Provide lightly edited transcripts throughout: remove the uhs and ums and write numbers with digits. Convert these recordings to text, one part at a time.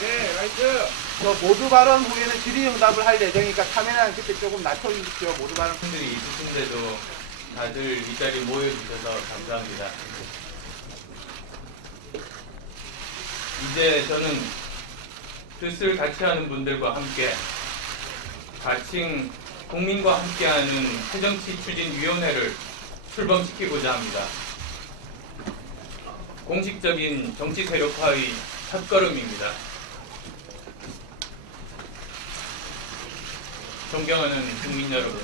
네, 나이스. 모두 발언 후에는 질의응답을 할 예정이니까 카메라는 그때 조금 낮춰주십시오. 모두 발언. 분들이 있으신데도 다들 이 자리에 모여주셔서 감사합니다. 이제 저는 뜻을 같이 하는 분들과 함께 가칭 국민과 함께하는 새정치추진위원회를 출범시키고자 합니다. 공식적인 정치 세력화의 첫걸음입니다. 존경하는 국민 여러분,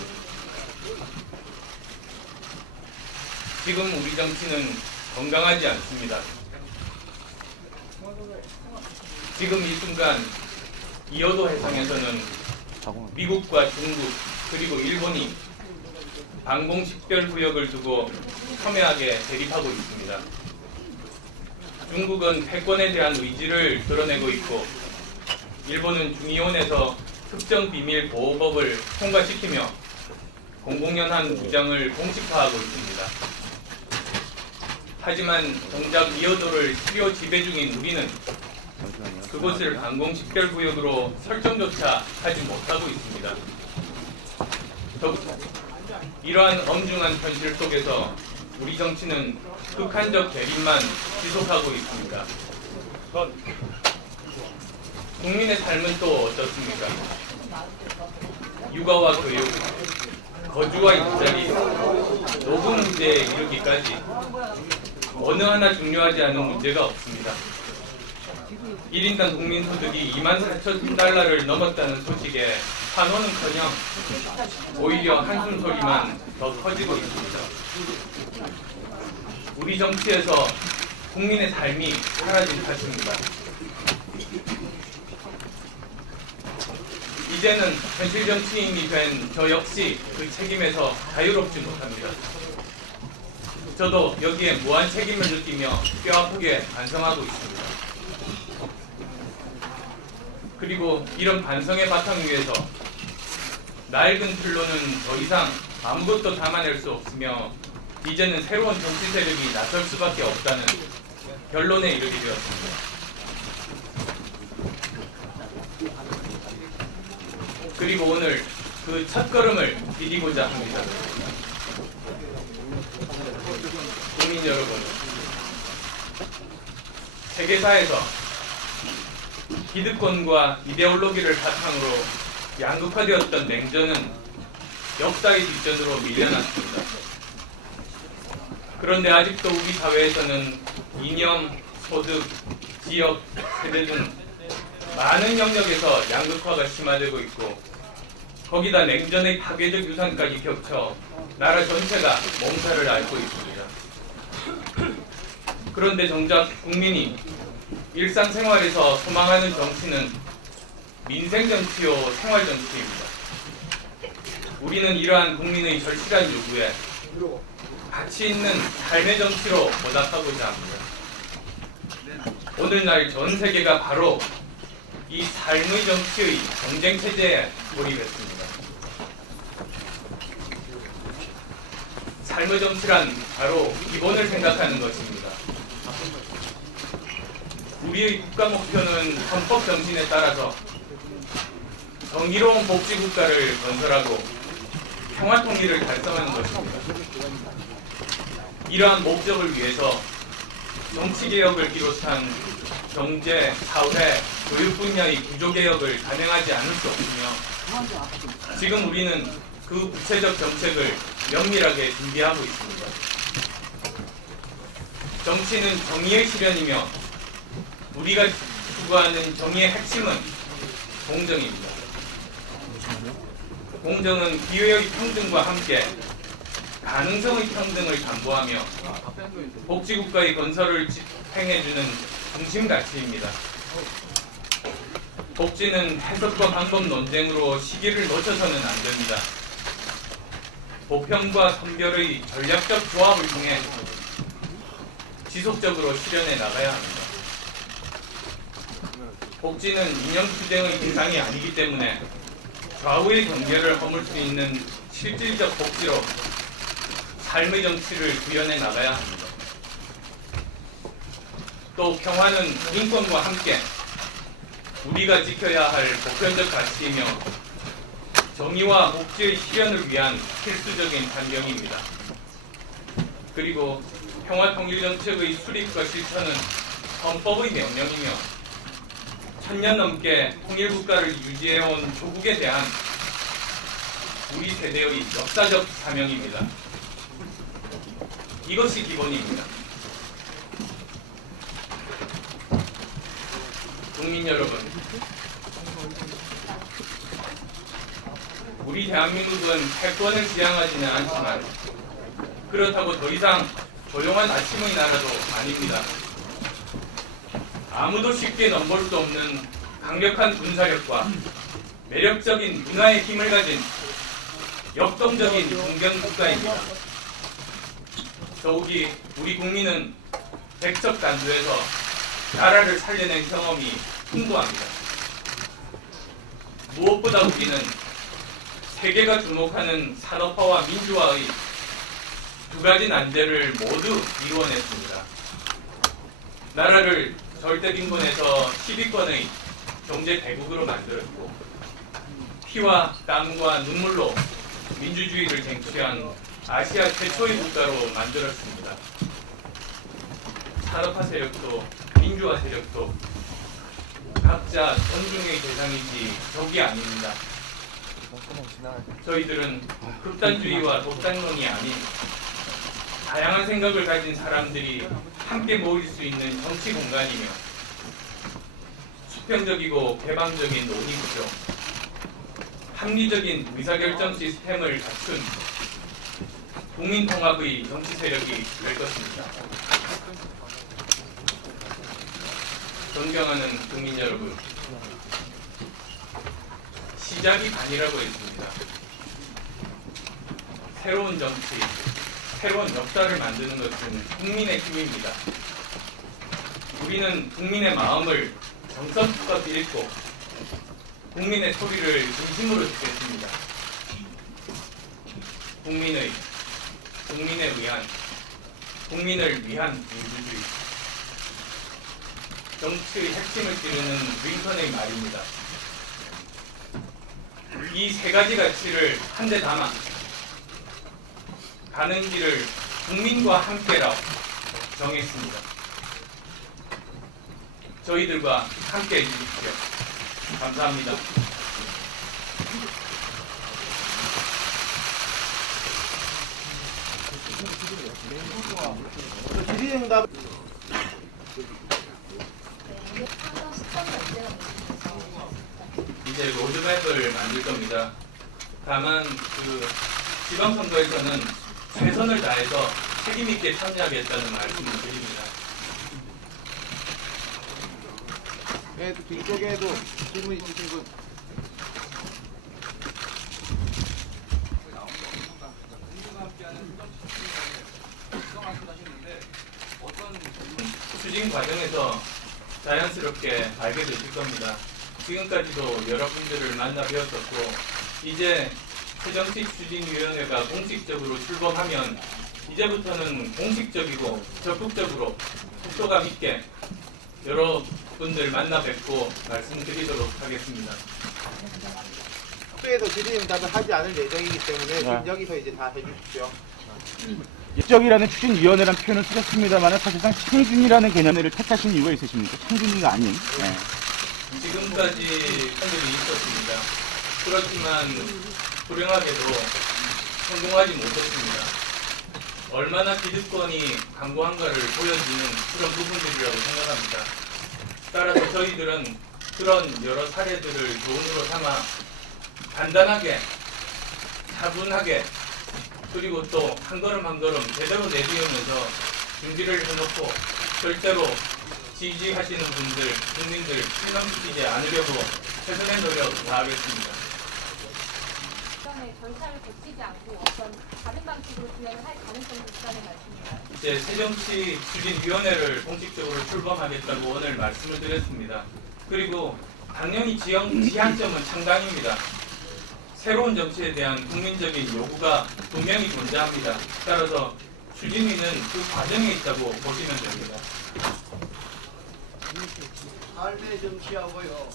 지금 우리 정치는 건강하지 않습니다. 지금 이 순간 이어도 해상에서는 미국과 중국 그리고 일본이 방공식별구역을 두고 첨예하게 대립하고 있습니다. 중국은 패권에 대한 의지를 드러내고 있고 일본은 중의원에서 특정비밀보호법을 통과시키며 공공연한 무장을 공식화하고 있습니다. 하지만 정작 이어도를 실효 지배 중인 우리는 그곳을 방공식별구역으로 설정조차 하지 못하고 있습니다. 이러한 엄중한 현실 속에서 우리 정치는 극한적 대립만 지속하고 있습니다. 국민의 삶은 또 어떻습니까? 육아와 교육, 거주와 일자리, 노후 문제에 이르기까지 어느 하나 중요하지 않은 문제가 없습니다. 1인당 국민소득이 24,000달러를 넘었다는 소식에 환호는커녕 오히려 한숨소리만 더 커지고 있습니다. 우리 정치에서 국민의 삶이 사라진 탓입니다. 이제는 현실 정치인이 된 저 역시 그 책임에서 자유롭지 못합니다. 저도 여기에 무한 책임을 느끼며 뼈아프게 반성하고 있습니다. 그리고 이런 반성의 바탕 위에서 낡은 틀로는 더 이상 아무것도 담아낼 수 없으며 이제는 새로운 정치 세력이 나설 수밖에 없다는 결론에 이르게 되었습니다. 그리고 오늘 그 첫걸음을 디디고자 합니다. 국민 여러분, 세계사에서 기득권과 이데올로기를 바탕으로 양극화되었던 냉전은 역사의 뒷전으로 밀려났습니다. 그런데 아직도 우리 사회에서는 이념, 소득, 지역, 세대 등 많은 영역에서 양극화가 심화되고 있고 거기다 냉전의 파괴적 유산까지 겹쳐 나라 전체가 몸살을 앓고 있습니다. 그런데 정작 국민이 일상생활에서 소망하는 정치는 민생정치요 생활정치입니다. 우리는 이러한 국민의 절실한 요구에 가치 있는 삶의 정치로 보답하고자 합니다. 오늘날 전 세계가 바로 이 삶의 정치의 경쟁체제에 몰입했습니다. 삶의 정치란 바로 기본을 생각하는 것입니다. 우리의 국가 목표는 헌법 정신에 따라서 정의로운 복지국가를 건설하고 평화 통일을 달성하는 것입니다. 이러한 목적을 위해서 정치개혁을 비롯한 경제, 사회, 교육 분야의 구조개혁을 단행하지 않을 수 없으며 지금 우리는 그 구체적 정책을 면밀하게 준비하고 있습니다. 정치는 정의의 실현이며 우리가 추구하는 정의의 핵심은 공정입니다. 공정은 기회의 평등과 함께 가능성의 평등을 담보하며 복지국가의 건설을 집행해주는 중심 가치입니다. 복지는 해석과 방법 논쟁으로 시기를 놓쳐서는 안 됩니다. 보편과 선별의 전략적 조합을 통해 지속적으로 실현해 나가야 합니다. 복지는 이념 투쟁의 대상이 아니기 때문에 좌우의 경계를 허물 수 있는 실질적 복지로 삶의 정치를 구현해 나가야 합니다. 또 평화는 인권과 함께 우리가 지켜야 할 보편적 가치이며 정의와 복지의 실현을 위한 필수적인 환경입니다. 그리고 평화통일정책의 수립과 실천은 헌법의 명령이며 천년 넘게 통일국가를 유지해온 조국에 대한 우리 세대의 역사적 사명입니다. 이것이 기본입니다. 국민 여러분, 우리 대한민국은 패권을 지향하지는 않지만 그렇다고 더 이상 조용한 아침의 나라도 아닙니다. 아무도 쉽게 넘볼 수 없는 강력한 군사력과 매력적인 문화의 힘을 가진 역동적인 공견국가입니다. 더욱이 우리 국민은 백척단두에서 나라를 살려낸 경험이 풍부합니다. 무엇보다 우리는 세계가 주목하는 산업화와 민주화의 두 가지 난제를 모두 이루어냈습니다. 나라를 절대빈곤에서 10위권의 경제 대국으로 만들었고 피와 땀과 눈물로 민주주의를 쟁취한 아시아 최초의 국가로 만들었습니다. 산업화 세력도 민주화 세력도 각자 존중의 대상이지 적이 아닙니다. 저희들은 극단주의와 독단론이 아닌 다양한 생각을 가진 사람들이 함께 모일 수 있는 정치 공간이며 수평적이고 개방적인 논의 구조, 합리적인 의사결정 시스템을 갖춘 국민통합의 정치 세력이 될 것입니다. 존경하는 국민 여러분, 시작이 반이라고 했습니다. 새로운 정치, 새로운 역사를 만드는 것은 국민의 힘입니다. 우리는 국민의 마음을 정성껏 읽고 국민의 소리를 진심으로 듣겠습니다. 국민을 위한, 국민을 위한 민주주의. 정치의 핵심을 찌르는 링컨의 말입니다. 이 세 가지 가치를 한데 담아 가는 길을 국민과 함께라고 정했습니다. 저희들과 함께 해주십시오. 감사합니다. 질의응답. 이제 로드맵을 만들 겁니다. 다만 지방선거에서는 최선을 다해서 책임있게 참여하겠다는 말씀을 드립니다. 네, 뒤쪽에도 질문 있으신 분. 추진 과정에서 자연스럽게 알게 되실 겁니다. 지금까지도 여러분들을 만나 뵈었었고 이제 새정치 추진위원회가 공식적으로 출범하면 이제부터는 공식적이고 적극적으로 속도감 있게 여러분들 만나 뵙고 말씀드리도록 하겠습니다. 학교에서 질의응답을 하지 않을 예정이기 때문에 여기서 이제 다 해주십시오. 예적이라는 추진위원회라는 표현을 쓰셨습니다만 사실상 창준이라는 개념을 택하신 이유가 있으십니까? 창준이가 아닌. 네. 지금까지 판결이 있었습니다. 그렇지만 불행하게도 성공하지 못했습니다. 얼마나 기득권이 강고한가를 보여주는 그런 부분들이라고 생각합니다. 따라서 저희들은 그런 여러 사례들을 교훈으로 삼아 간단하게, 차분하게, 그리고 또 한 걸음 한 걸음 제대로 내비우면서 준비를 해놓고 절대로 지지하시는 분들, 국민들 실망시키지 않으려고 최선의 노력 다하겠습니다. 절차를 거치지 않고 어떤 다른 방식으로 진행을 할 가능성이 있다는 말씀입니다. 이제 새정치 추진위원회를 공식적으로 출범하겠다고 오늘 말씀을 드렸습니다. 그리고 당연히 지향점은 창당입니다. 새로운 정치에 대한 국민적인 요구가 분명히 존재합니다. 따라서 추진위는 그 과정에 있다고 보시면 됩니다. 삶의 정치하고요.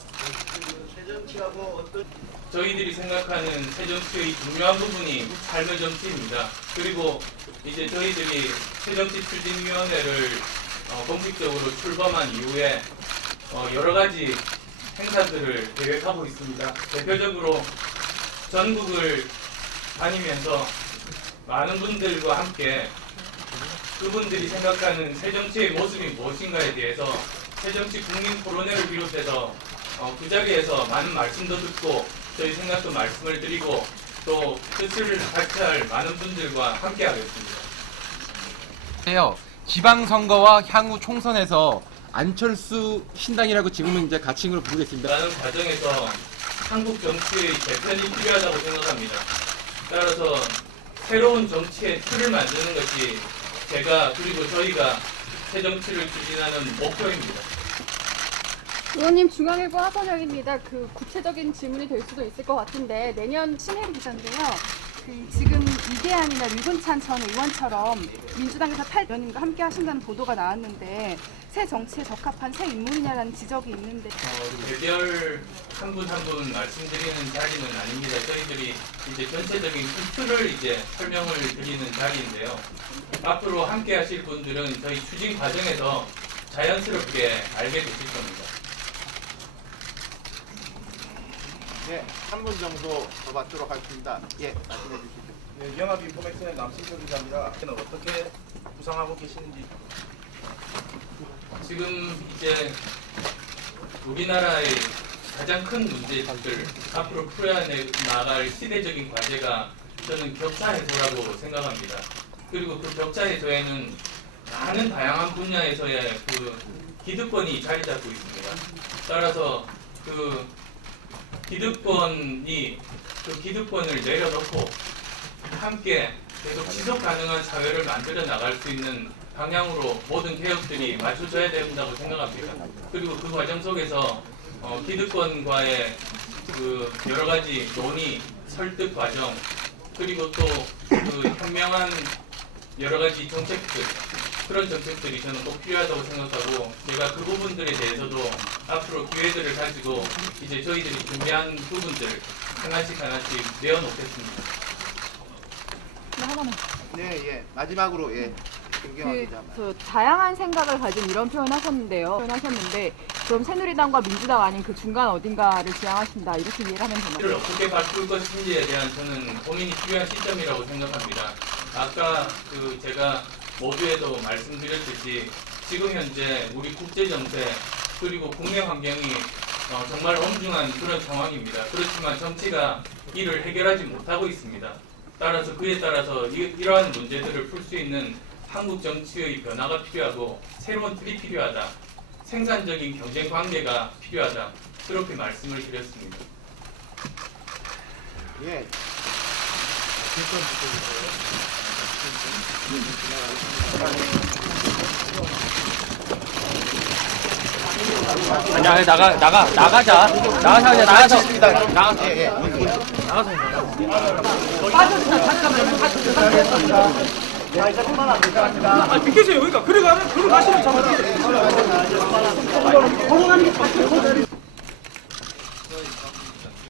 새 정치하고 어떤 저희들이 생각하는 새정치의 중요한 부분이 삶의 정치입니다. 그리고 이제 저희들이 새정치 추진위원회를 공식적으로 출범한 이후에 여러 가지 행사들을 계획하고 있습니다. 대표적으로 전국을 다니면서 많은 분들과 함께 그분들이 생각하는 새정치의 모습이 무엇인가에 대해서 새정치 국민 토론회를 비롯해서 그 자리에서 많은 말씀도 듣고 저희 생각도 말씀을 드리고 또 뜻을 같이 할 많은 분들과 함께 하겠습니다. 지방선거와 향후 총선에서 안철수 신당이라고 지금은 이제 가칭으로 부르고 있습니다. 라는 과정에서 한국 정치의 개편이 필요하다고 생각합니다. 따라서 새로운 정치의 틀을 만드는 것이 제가 그리고 저희가 새 정치를 추진하는 목표입니다. 의원님 중앙일보 하선영입니다. 그 구체적인 질문이 될 수도 있을 것 같은데 내년 신해리 기자인데요. 지금 이계한이나 류근찬 전 의원처럼 민주당에서 의원님과 함께 하신다는 보도가 나왔는데 새 정치에 적합한 새 인물이냐라는 지적이 있는데 개별 한 분 한 분 말씀드리는 자리는 아닙니다. 저희들이 이제 전체적인 틀을 이제 설명을 드리는 자리인데요. 앞으로 함께 하실 분들은 저희 추진 과정에서 자연스럽게 알게 되실 겁니다. 네, 3분 정도 더 받도록 하겠습니다. 예, 말씀해 주시죠. 네, 영합 인포맥스의 남승철 기자입니다. 어떻게 구상하고 계시는지. 지금 이제 우리나라의 가장 큰 문제들 앞으로 풀어야 나갈 시대적인 과제가 저는 격차 해소라고 생각합니다. 그리고 그 격차 해소에는 많은 다양한 분야에서의 그 기득권이 자리 잡고 있습니다. 따라서 그 기득권을 내려놓고 함께 계속 지속 가능한 사회를 만들어 나갈 수 있는 방향으로 모든 개혁들이 맞춰져야 된다고 생각합니다. 그리고 그 과정 속에서 기득권과의 그 여러 가지 논의, 설득 과정, 그리고 또 그 현명한 여러 가지 정책들, 그런 정책들이 저는 꼭 필요하다고 생각하고 제가 그 부분들에 대해서도 앞으로 기회들을 가지고 이제 저희들이 준비한 부분들 하나씩 내어놓겠습니다. 네, 예. 마지막으로 예. 김경환 기자. 다양한 생각을 가진 이런 표현하셨는데 그럼 새누리당과 민주당 아닌 그 중간 어딘가를 지향하신다 이렇게 이해를 하면 되나요? 이를 어떻게 바꿀 것인지에 대한 저는 고민이 필요한 시점이라고 생각합니다. 아까 그 제가 모두에도 말씀드렸듯이 지금 현재 우리 국제 정세 그리고 국내 환경이 정말 엄중한 그런 상황입니다. 그렇지만 정치가 이를 해결하지 못하고 있습니다. 따라서 그에 따라서 이러한 문제들을 풀 수 있는 한국 정치의 변화가 필요하고 새로운 틀이 필요하다. 생산적인 경쟁 관계가 필요하다. 그렇게 말씀을 드렸습니다. 예. 아니야, 나가자. 예, 예. 비켜세요. 그러니까 그래 가시면 잡아주세요.